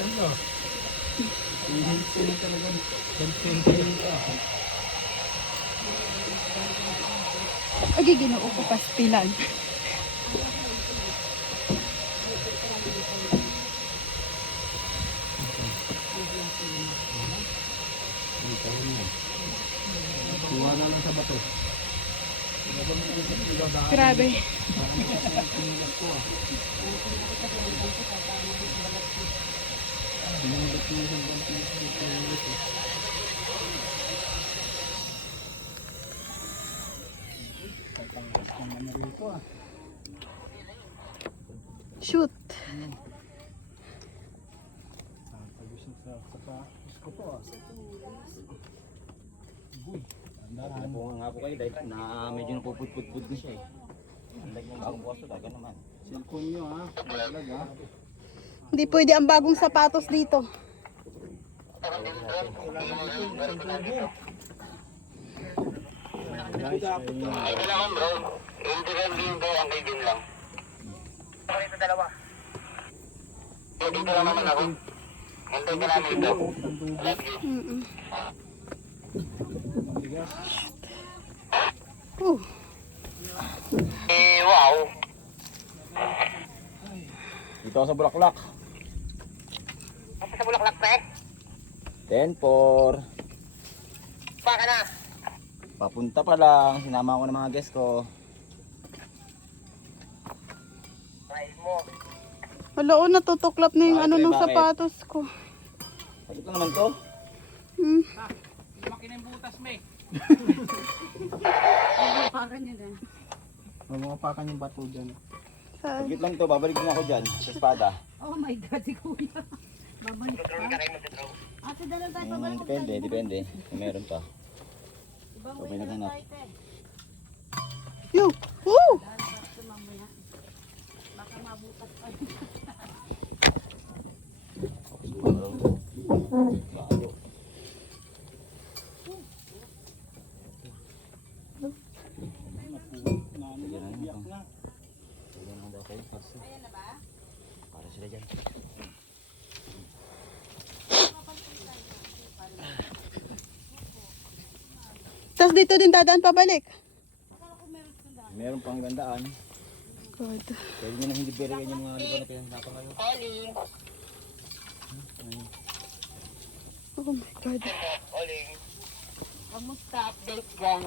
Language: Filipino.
Ano? Sino talaga? Ay, ginoo ko pastilan. Iwala lang sa bato. Grabe. Shoot. Pag-usap sa patos ko po. Uy, tandaan. Napunga nga po kayo dahil na medyo napupudpud ko siya eh. Ang lag ng bagong bukas to, daga naman. Cellphone nyo ha. Talaga. Hindi pwede ang bagong sapatos dito. Guys, Ay, kailangan bro. Hindi rin dito ang kaibigan lang. Ito dalawa. Dito lang naman ako. Hintay ka namin ito. Love you. matigas. Wow. Dito ako sa Bulaklak. Kasi sa Bulaklak pre. 10-4. Pa ka na. Papunta pa lang. Sinama ko ng mga guests ko. Ride mo. Wala o, natutuklap na yung Bakit, ano ng bakit? sapatos ko. Bakit na naman to? Hmm. Mamapakan yung bato dyan. Saan? Bakit lang to? Babalik din ako dyan. Sa espada. Oh my God, si Kuya. Babalik Drone ka pa. rin mo sa drone. Ate, dalang tayo pabalik. Depende, depende. Kung meron pa. Ibang So, way may na naghanap. tayo, te. Yo! Woo! Dalang sakto mamaya. Baka mabutas pa. Bago. Ayan na daw kayo. Para sila dyan. Tapos dito din dadaan pabalik. Meron pang gandaan. God. Pwede nyo na hindi berigan yung mga lupa na pinanapan kayo. Calling. Oh my God. Calling. Kamusta update dyan?